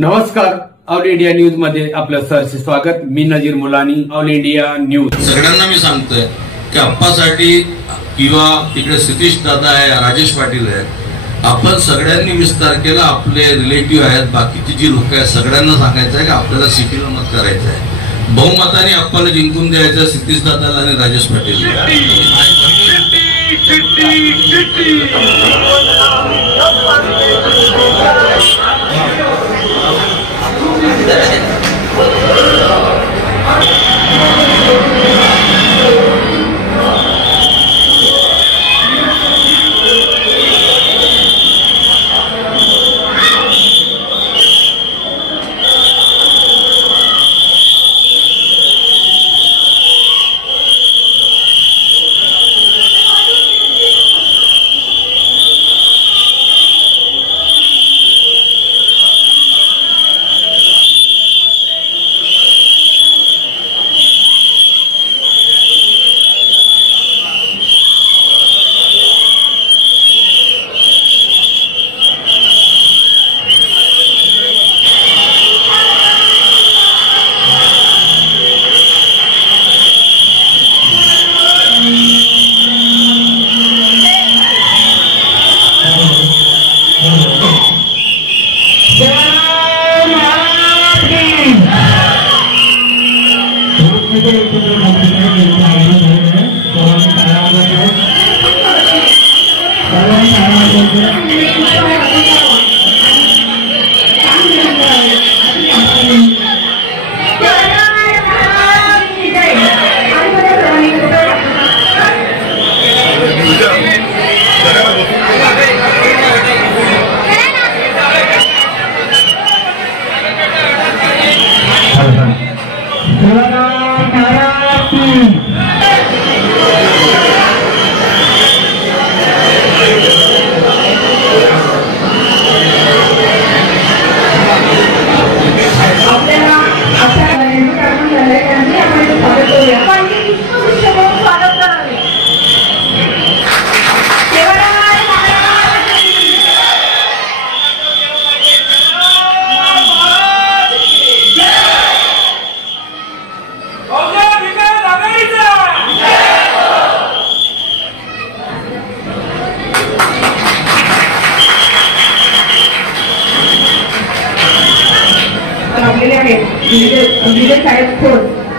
नमस्कार, all India news मध्ये आपलं सहर्ष स्वागत। मी नजीर मुलानी, ऑल इंडिया न्यूज। सगळ्यांना मी सांगतोय की अप्पासाठी किंवा तिकडे सतीश दादा आहे, राजेश पाटील आहे, आपण सगळ्यांनी 20 तारखेला आपले रिलेटिव्ह आहेत, बाकीची जी लोक आहेत सगळ्यांना सांगायचं आहे की आपल्याला सिटीला मत करायचं आहे। बहुमताने अप्पाला जिंकून द्यायचं सतीश दादाला आणि राजेश पाटील।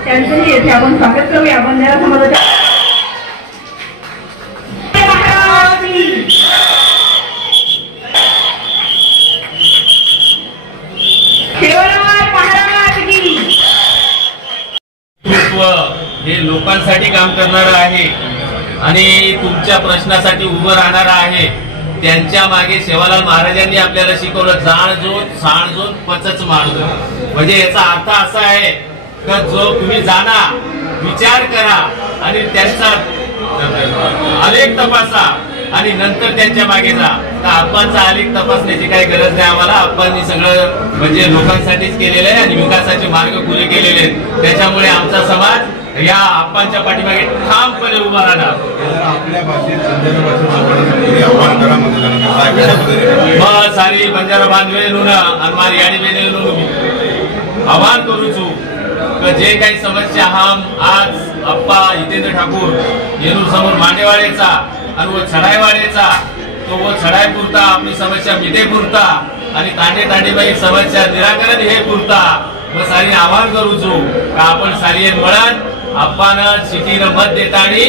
त्यांचंही येथे आपण स्वागत करूया। बंजारा समाजाच्या हे लोकांसाठी काम करणारं आहे आणि तुमच्या प्रश्नासाठी उभं राहणार आहे। त्यांच्या मागे सेवालाल महाराजांनी आपल्याला शिकवलं, जाणजोत सांडजोत पचच माणजोत। म्हणजे याचा अर्थ असा आहे की जो तुम्ही जाणा, विचार करा आणि त्यांचा आलेख तपासा आणि नंतर त्यांच्या मागे जा। तर आप्पांचा आलेख तपासण्याची काही गरज नाही आम्हाला। आप्पांनी सगळं म्हणजे लोकांसाठीच केलेलं आहे आणि विकासाचे मार्ग खुले केलेले आहेत। त्याच्यामुळे आमचा समाज या आप्पांच्या पाठीमागे ठामपणे उभा राहणार। सारी बंजारा बांधवेलून आणि मारी याडी बेनेलून आव्हान करू छू कि जे काही समस्या हम आज अप्पा हितेंद्र ठाकूर येनूर समोर मांडेवाडेचा आणि वो छडाईवाडेचा तो वो छडाई पुरता आपली समस्या मिटे पुरता आणि तांडे तांडेबाई समस्या निराकरण हे पुरता मग सारी आव्हान करू छू का आपण सारी मिळून आपण सिटीनं मत देतानी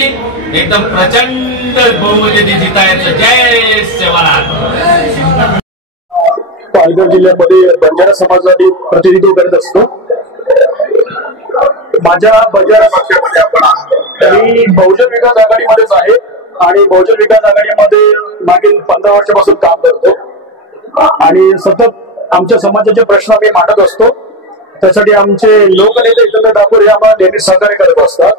एकदम प्रचंड बहुमताने जितायचं। जय सेवालाल। पालघर जिल्ह्यामध्ये बंजारा समाजासाठी प्रतिनिधित्व करत असतो। माझ्या बंजारा पक्षामध्ये आपण मी बहुजन विकास आघाडीमध्येच आहे आणि बहुजन विकास आघाडीमध्ये मागील 15 वर्षापासून काम करतो आणि सतत आमच्या समाजाचे प्रश्न आम्ही मांडत असतो। त्यासाठी आमचे लोकनेते हितेंद्र ठाकूर हे आम्हाला नेहमी सहकार्य करत असतात।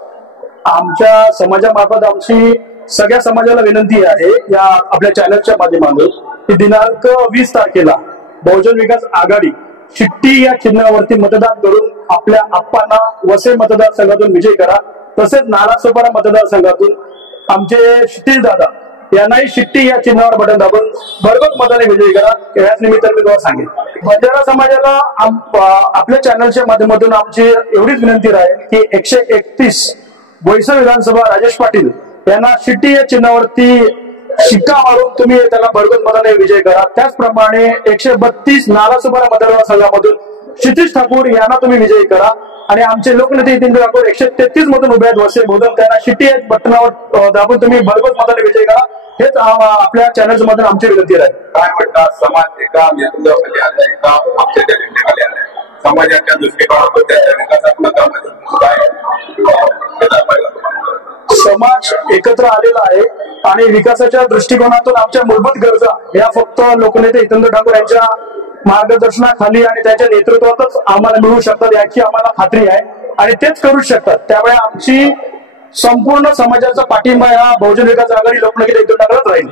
आमच्या समाजामार्फत आमची सगळ्या समाजाला विनंती आहे या आपल्या चॅनलच्या माध्यमातून की दिनांक 20 तारखेला बहुजन विकास आघाडी चिठ्ठी या चिन्हावरती मतदान करून आपल्या आप्पांना वसई मतदारसंघातून विजय करा। तसेच नालासोपारा मतदारसंघातून आमचे सतीश दादा यांनाही चिठ्ठी या चिन्हावर बटन दाबून भरघोस मताने विजयी करा। याच निमित्ताने मी तुम्हाला सांगेन। बंजारा समाजाला आपल्या चॅनलच्या माध्यमातून आमची एवढीच विनंती राहील की 131 बोईसर विधानसभा राजेश पाटील यांना शिट्टी या चिन्हावरती शिक्का मारून तुम्ही त्याला भरघोस मताने विजय करा। त्याचप्रमाणे 132 नालासोपारा मतदारसंघामधून क्षितिज ठाकूर यांना तुम्ही विजयी करा आणि आमचे लोकनेते हितेंद्र ठाकूर 133 मधून उभे आहेत वसई बोधन, त्यांना शिट्टी या बटनावर दाबून तुम्ही भरघोस मताने विजय करा। हेच आपल्या चॅनलच्या मधून आमची विनंती राहील। काय म्हणतात, समाज एका नेतृत्वाखाली आलाय का आमच्या नेतृत्वाखाली आलाय, समाजाच्या दृष्टिकोनातून त्याच्या विकासात्मक समाज एकत्र आलेला आहे आणि विकासाच्या दृष्टिकोनातून आमच्या मूलभूत गरजा या फक्त लोकनेते हितेंद्र ठाकूर यांच्या मार्गदर्शनाखाली आणि त्यांच्या नेतृत्वातच आम्हाला मिळू शकतात याची आम्हाला खात्री आहे आणि तेच करू शकतात। त्यामुळे आमची संपूर्ण समाजाचा पाठिंबा या बहुजन विकास आघाडी लोकनेते हितेंद्र ठाकूरच राहील।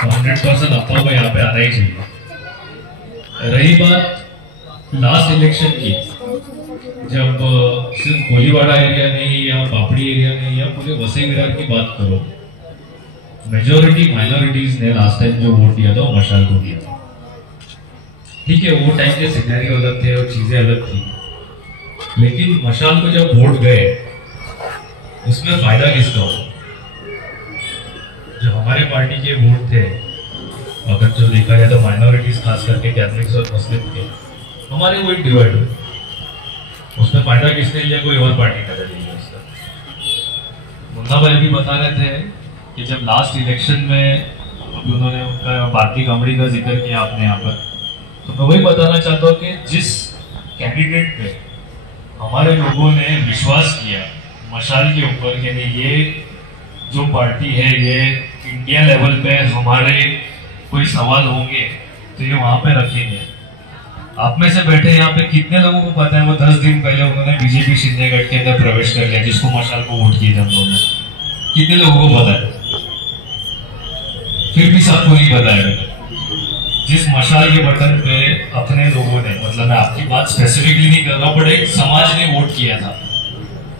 100% अफवाह यहाँ पे आना ही चाहिए। रही बात लास्ट इलेक्शन की, जब सिर्फ कोलीवाड़ा एरिया नहीं या पापड़ी एरिया नहीं या पूरे वसई विरार की बात करो, मेजोरिटी माइनॉरिटीज ने लास्ट टाइम जो वोट दिया था वो मशाल को दिया था। ठीक है, वो टाइम के सिनेरियो अलग थे और चीजें अलग थी, लेकिन मशाल को जब वोट गए उसमें फायदा किसका हुआ? जो हमारे पार्टी के वोट थे, अगर जो देखा जाए तो माइनॉरिटीज खास करके कैथलिक्स और मुस्लिम के, हमारे वोट डिवाइड हुए। उसमें फायदा किसने लिया? कोई और पार्टी का लिया उसका। मुन्ना भाई भी बता रहे थे कि जब लास्ट इलेक्शन में अभी उन्होंने उनका भारती कामड़ी का जिक्र किया आपने यहाँ पर, तो मैं वही बताना चाहता हूँ कि जिस कैंडिडेट पे हमारे लोगों ने विश्वास किया मशाल के ऊपर कि नहीं ये जो पार्टी है ये इंडिया लेवल पे हमारे कोई सवाल होंगे तो ये वहां पे रखेंगे। आप में से बैठे यहाँ पे कितने लोगों को पता है वो 10 दिन पहले उन्होंने बीजेपी शिंदेगढ़ के अंदर प्रवेश कर लिया, जिसको मशाल को वोट किए थे हम लोगों ने? कितने लोगों को पता है? फिर भी सबको नहीं पता है। जिस मशाल के बटन पे अपने लोगों ने, मतलब मैं आपकी बात स्पेसिफिकली नहीं कर रहा, बट एक समाज ने वोट किया था,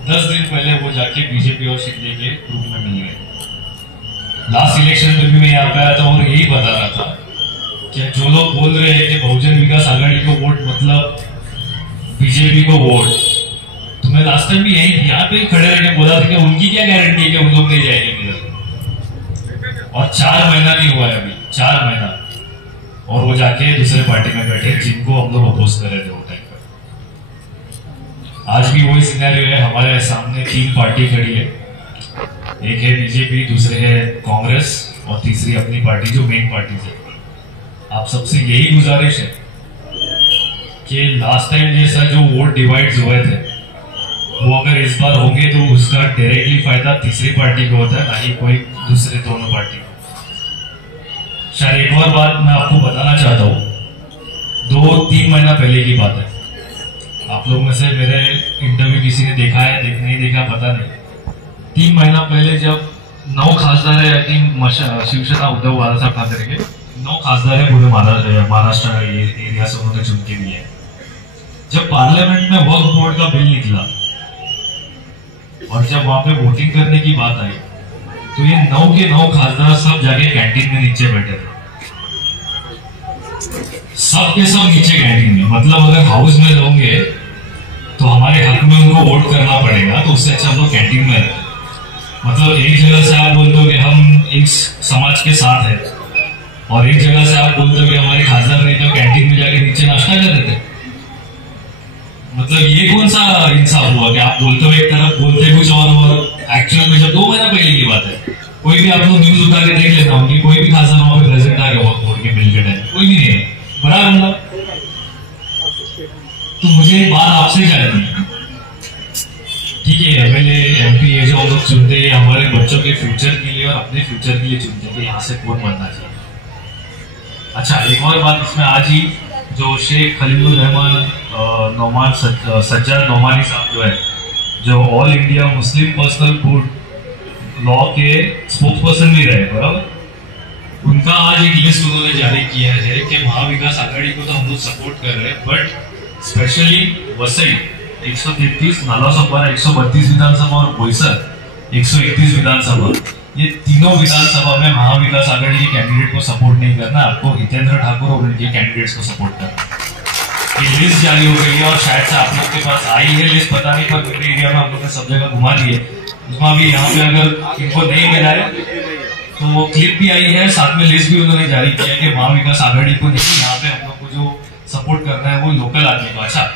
10 दिन पहले वो जाके बीजेपी और शिंदे के ग्रुप में मिल गए। लास्ट इलेक्शन में भी मैं यहाँ पे आया था और यही बता रहा था कि जो लोग बोल रहे हैं कि बहुजन विकास आघाड़ी को वोट मतलब बीजेपी को वोट, तो मैं लास्ट टाइम भी यही यहाँ पे खड़े रह के बोला था कि उनकी क्या गारंटी है कि उन लोग नहीं जाएंगे किधर। और 4 महीना नहीं हुआ है अभी, 4 महीना, और वो जाके दूसरे पार्टी में बैठे जिनको हम लोग अपोज कर रहे थे वो टाइम पर। आज भी वही सिनेरियो है, हमारे सामने 3 पार्टी खड़ी है, एक है बीजेपी, दूसरे है कांग्रेस और तीसरी अपनी पार्टी जो मेन पार्टी है। आप सबसे यही गुजारिश है कि लास्ट टाइम जैसा जो वोट डिवाइड्स हुए थे वो अगर इस बार होंगे तो उसका डायरेक्टली फायदा तीसरी पार्टी को होता है, ना ही कोई दूसरे दोनों पार्टी को। शायद एक और बात मैं आपको बताना चाहता हूँ, 2-3 महीना पहले की बात है, आप लोग में से मेरे इंटरव्यू किसी ने देखा है, नहीं देखा पता नहीं। 3 महीना पहले जब 9 खासदार है, आई थिंक शिवसेना उद्धव बाळासाहेब ठाकरे के 9 खासदार है पूरे महाराष्ट्र एरिया से उन्होंने चुन के दिए। जब पार्लियामेंट में वक्फ बोर्ड का बिल निकला और जब वहां पे वोटिंग करने की बात आई तो ये 9 के 9 खासदार सब जाके कैंटीन में नीचे बैठे थे, सब के सब नीचे कैंटीन में। मतलब अगर हाउस में लोगे तो हमारे हक में उनको वोट करना पड़ेगा, तो उससे अच्छा हम लोग कैंटीन में रहते। मतलब एक जगह से आप बोलते हो कि हम एक समाज के साथ है और एक जगह से आप बोलते हो कि हमारे खासदार नहीं तो कैंटीन में जाके नीचे नाश्ता कर देते। मतलब ये कौन सा इंसाफ हुआ कि आप बोलते हो एक तरफ, बोलते कुछ और एक्चुअल में जब 2 महीना पहले की बात है, कोई भी आप लोग न्यूज उतार के देख लेता हूँ कि कोई भी खासदार वहां पे प्रेजेंट आ गया वोट के बिल के टाइम, कोई भी नहीं है, बराबर। तो मुझे एक बात आपसे जाननी है, ठीक है, एमएलए एमपी ये जो हम लोग चुनते हैं हमारे बच्चों के फ्यूचर के लिए और अपने फ्यूचर के लिए चुनते हैं कि यहाँ से कौन बनना चाहिए। अच्छा, एक और बात इसमें आज ही जो शेख खलीलुर रहमान नौमान सज्जाद नौमानी साहब जो है, जो all India Muslim personal good law के स्पोक्स पर्सन भी रहे, बराबर, उनका आज एक लिस्ट उन्होंने जारी किया है कि महाविकास आघाड़ी को तो हम लोग सपोर्ट कर रहे हैं, बट स्पेशली वसई 133, नालासोपारा 132 विधानसभा और बोईसर 131 विधानसभा ये तीनों विधानसभा में महाविकास आघाड़ी के कैंडिडेट को सपोर्ट नहीं करना, आपको हितेंद्र ठाकुर और उनके कैंडिडेट्स को सपोर्ट करना। ये लिस्ट जारी हो गई है और शायद से आप लोग के पास आई है लिस्ट, पता नहीं, पर मेरे एरिया में हम लोग ने सब जगह घुमा ली है। उसमें भी यहाँ पे अगर इनको नहीं मिला है तो वो क्लिप भी आई है, साथ में लिस्ट भी उन्होंने जारी किया कि महाविकास आघाड़ी को नहीं, यहाँ पे हम लोग को जो सपोर्ट करना है वो लोकल आदमी को। अच्छा,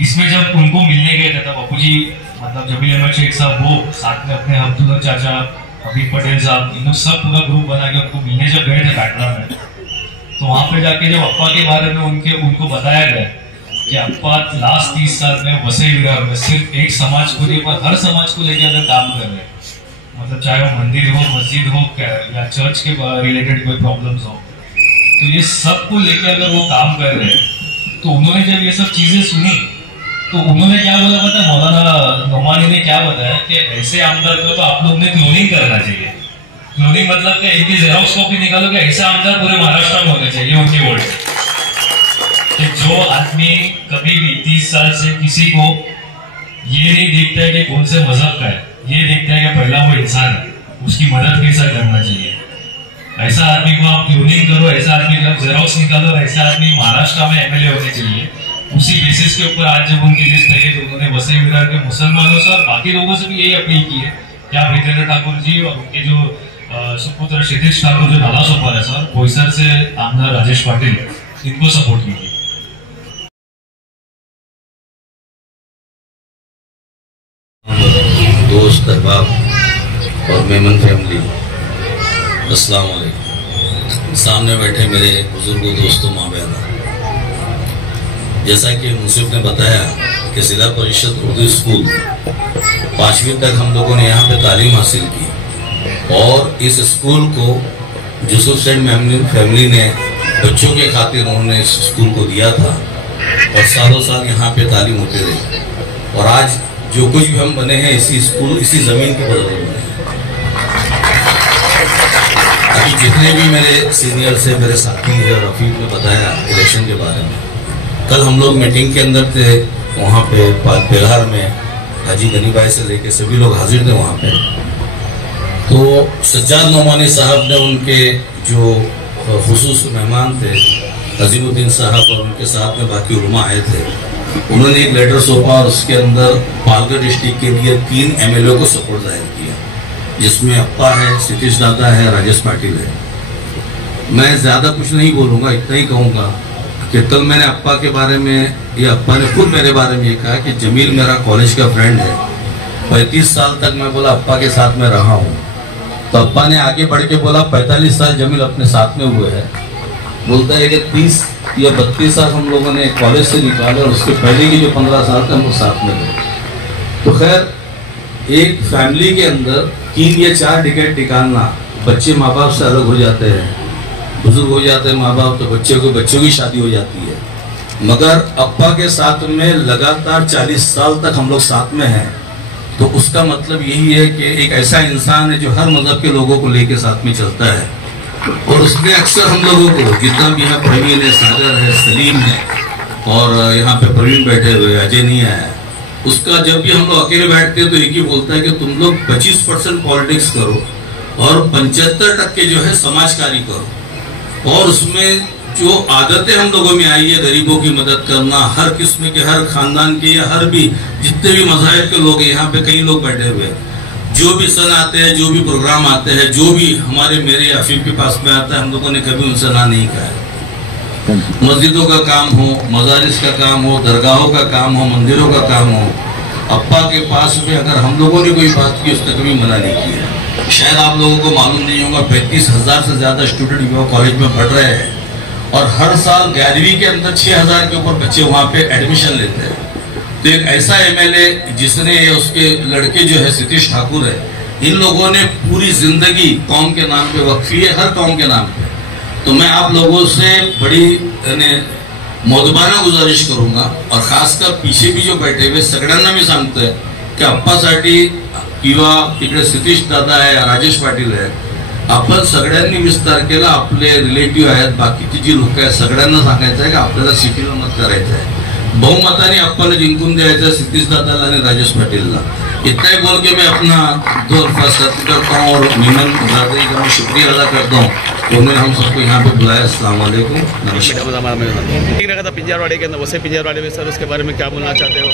इसमें जब उनको मिलने गए थे तब बापू जी मतलब जमील अहमद शेख साहब वो साथ में अपने अब्दुल्ला चाचा, अबीर पटेल साहब, इन लोग सब पूरा ग्रुप बना के उनको मिलने जब गए थे बैटरा में, तो वहां पे जाके जब अप्पा के बारे में उनको बताया गया कि अप्पा लास्ट 30 साल में वसई विरार में सिर्फ एक समाज को नहीं पर हर समाज को लेकर अगर काम कर रहे हैं, मतलब चाहे वो मंदिर हो, मस्जिद हो या चर्च के रिलेटेड कोई प्रॉब्लम्स हो, तो ये सब को लेकर अगर वो काम कर रहे हैं, तो उन्होंने जब ये सब चीजें सुनी तो उन्होंने क्या बोला पता है, मौलाना नोमानी ने क्या बताया कि ऐसे आमदार को तो आप लोग ने क्लोनिंग करना चाहिए। क्लोनिंग मतलब कि इनकी जेरोक्स कॉपी निकालो कि ऐसे आमदार पूरे महाराष्ट्र में होने चाहिए उनकी वोट कि जो आदमी कभी भी 30 साल से किसी को ये नहीं देखता है कि कौन से मजहब का है, ये देखता है कि पहला वो इंसान है, उसकी मदद कैसा करना चाहिए। ऐसा आदमी को आप क्लोनिंग करो, ऐसा आदमी को आप जेरोक्स निकालो, ऐसा आदमी महाराष्ट्र में एमएलए होने चाहिए। उसी बेसिस के ऊपर आज जब उनकी लिस्ट आई तो उन्होंने वसई विरार के मुसलमानों से और बाकी लोगों से भी यही अपील की है कि आप हितेंद्र ठाकुर जी और उनके जो सुपुत्र क्षितिज ठाकुर जो नाला सोपार है सर, बोईसर से आमदार राजेश पाटिल, इनको सपोर्ट कीजिए। दोस्त, अहबाब और मेमन फैमिली, अस्सलाम वालेकुम। सामने बैठे मेरे बुजुर्गों, दोस्तों, माँ बहनों, जैसा कि मुंसिफ ने बताया कि जिला परिषद उर्दू स्कूल 5वीं तक हम लोगों ने यहाँ पे तालीम हासिल की और इस स्कूल को यूसुफ सेठ फैमिली ने बच्चों के खातिर उन्होंने इस स्कूल को दिया था और सालों साल यहाँ पे तालीम होती रही और आज जो कुछ भी हम बने हैं इसी स्कूल, इसी जमीन के बदौलत बने हैं। अभी जितने भी मेरे सीनियर से मेरे साथी हैं, रफीक ने बताया इलेक्शन के बारे में, कल हम लोग मीटिंग के अंदर थे, वहाँ पे बेलहार में हाजी गनी भाई से लेके सभी लोग हाजिर थे वहाँ पे। तो सज्जाद नोमानी साहब ने उनके जो खुसूस मेहमान थे अजीमुद्दीन साहब और उनके साथ में बाकी उलमा आए थे, उन्होंने एक लेटर सौंपा और उसके अंदर पालघर डिस्ट्रिक्ट के लिए 3 एमएलए को सपोर्ट जाहिर किया, जिसमें अप्पा है, क्षितिज दादा है, राजेश पाटिल है। मैं ज्यादा कुछ नहीं बोलूंगा, इतना ही कहूंगा कि कल मैंने अप्पा के बारे में, ये अप्पा ने खुद मेरे बारे में ये कहा कि जमील मेरा कॉलेज का फ्रेंड है, 35 साल तक मैं बोला अप्पा के साथ में रहा हूँ। तो अप्पा ने आगे बढ़ के बोला 45 साल जमील अपने साथ में हुए हैं। बोलता है कि 30 या 32 साल हम लोगों ने कॉलेज से निकाले और उसके पहले की जो 15 साल तक हम लोग साथ में थे। तो खैर एक फैमिली के अंदर 3 या 4 डिकेट निकालना, बच्चे माँ बाप से अलग हो जाते हैं, बुजुर्ग हो जाते हैं माँ बाप, तो बच्चों की शादी हो जाती है, मगर अप्पा के साथ में लगातार 40 साल तक हम लोग साथ में हैं। तो उसका मतलब यही है कि एक ऐसा इंसान है जो हर मजहब के लोगों को लेके साथ में चलता है और उसने अक्सर हम लोगों को, जितना भी यहाँ प्रवीण है, सागर है, सलीम है और यहाँ पे प्रवीण बैठे हुए, अजय नहीं आया, उसका जब भी हम लोग अकेले बैठते हैं तो एक ही बोलता है कि तुम लोग 25% पॉलिटिक्स करो और 75% जो है समाजकारी करो और उसमें जो आदतें हम लोगों में आई है, गरीबों की मदद करना, हर किस्म के, हर खानदान के या हर भी जितने भी मज़ाहिब के लोग हैं, यहाँ पे कई लोग बैठे हुए हैं, जो भी सन आते हैं, जो भी प्रोग्राम आते हैं, जो भी हमारे मेरे अफीफ के पास में आता है, हम लोगों ने कभी उनसे ना नहीं कहा है। मस्जिदों का काम हो, मजारिस का काम हो, दरगाहों का काम हो, मंदिरों का काम हो, अप्पा के पास में अगर हम लोगों ने कोई बात की उसने कभी मना नहीं किया। शायद आप लोगों को मालूम नहीं होगा 35,000 से ज्यादा स्टूडेंट युवा कॉलेज में पढ़ रहे हैं और हर साल 11वीं के अंदर 6,000 के ऊपर बच्चे वहाँ पे एडमिशन लेते हैं। तो एक ऐसा एमएलए जिसने, उसके लड़के जो है क्षितिज ठाकुर है, इन लोगों ने पूरी जिंदगी कौम के नाम पे वक्फी है, हर कौम के नाम पे। तो मैं आप लोगों से बड़ी मोदबाना गुजारिश करूंगा और खासकर पीछे भी जो बैठे हुए सगळ्यांना मी सांगतोय की अप्पासाठी किंवा तिकडे क्षितिज दादा आहे, राजेश पाटील आहे, आपण सगळ्यांनी 20 तारखेला आपले रिलेटिव्ह आहेत, बाकीची जी लोक आहेत सगळ्यांना सांगायचं आहे की आपल्याला सिटीला मत करायचं आहे, बहुमताने अप्पाला जिंकून द्यायचं क्षितिज दादाला आणि राजेश पाटीलला। इतना ही बोल के मैं अपना दो अल्फाज खत्म करता हूँ और मीनन बरादरी का मैं शुक्रिया अदा करता हूँ उन्होंने हम सबको यहाँ पे बुलाया। अस्सलाम वालेकुम, नमस्कार। ठीक रखा था पिंजरवाड़े के अंदर, वैसे पिंजरवाड़े में सर उसके बारे में क्या बोलना चाहते हो?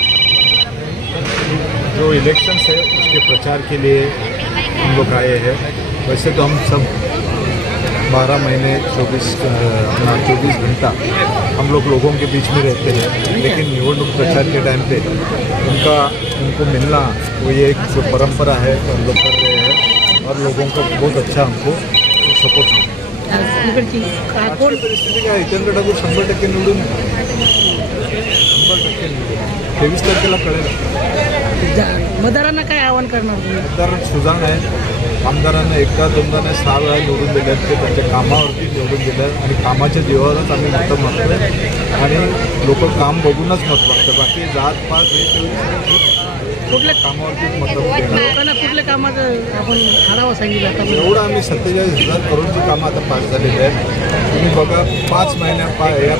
जो इलेक्शंस है उसके प्रचार के लिए हम लोग आए हैं। वैसे तो हम सब 12 महीने 24 घंटा हम लोगों के बीच में रहते हैं, लेकिन निवडणूक प्रचार के टाइम पे उनको मिलना वो ये एक जो परंपरा है तो हम लोग कर रहे हैं और लोगों का बहुत अच्छा हमको सपोर्ट मिला। परिस्थिती काय हितेंद्र ठाकूर 100% निवडून 23 तारखेला कळेल। मतदारांना काय आवाहन करणार? मतदार सुजाण आहे, आमदारांना एकदा दोनदा नाही 6 वेळा निवडून दिले आहेत, ते त्यांच्या कामावरती निवडून दिले आहेत आणि कामाच्या जीवावरच आम्ही मतं मागतो आणि लोक काम बघूनच मत मागतात। बाकी जात पात हे कुठल्या कामावरतीच मतं देणार। लोकांना कुठल्या कामात आपण आढावा सांगितलं आता? एवढं आम्ही 47,000 करोडची कामं आता पास झालेली आहेत। तुम्ही बघा 5 महिन्या या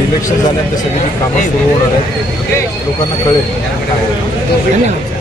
इलेक्शन झाल्यानंतर सगळी कामं सुरू होणार आहेत, लोकांना कळेल काय। धन्यवाद.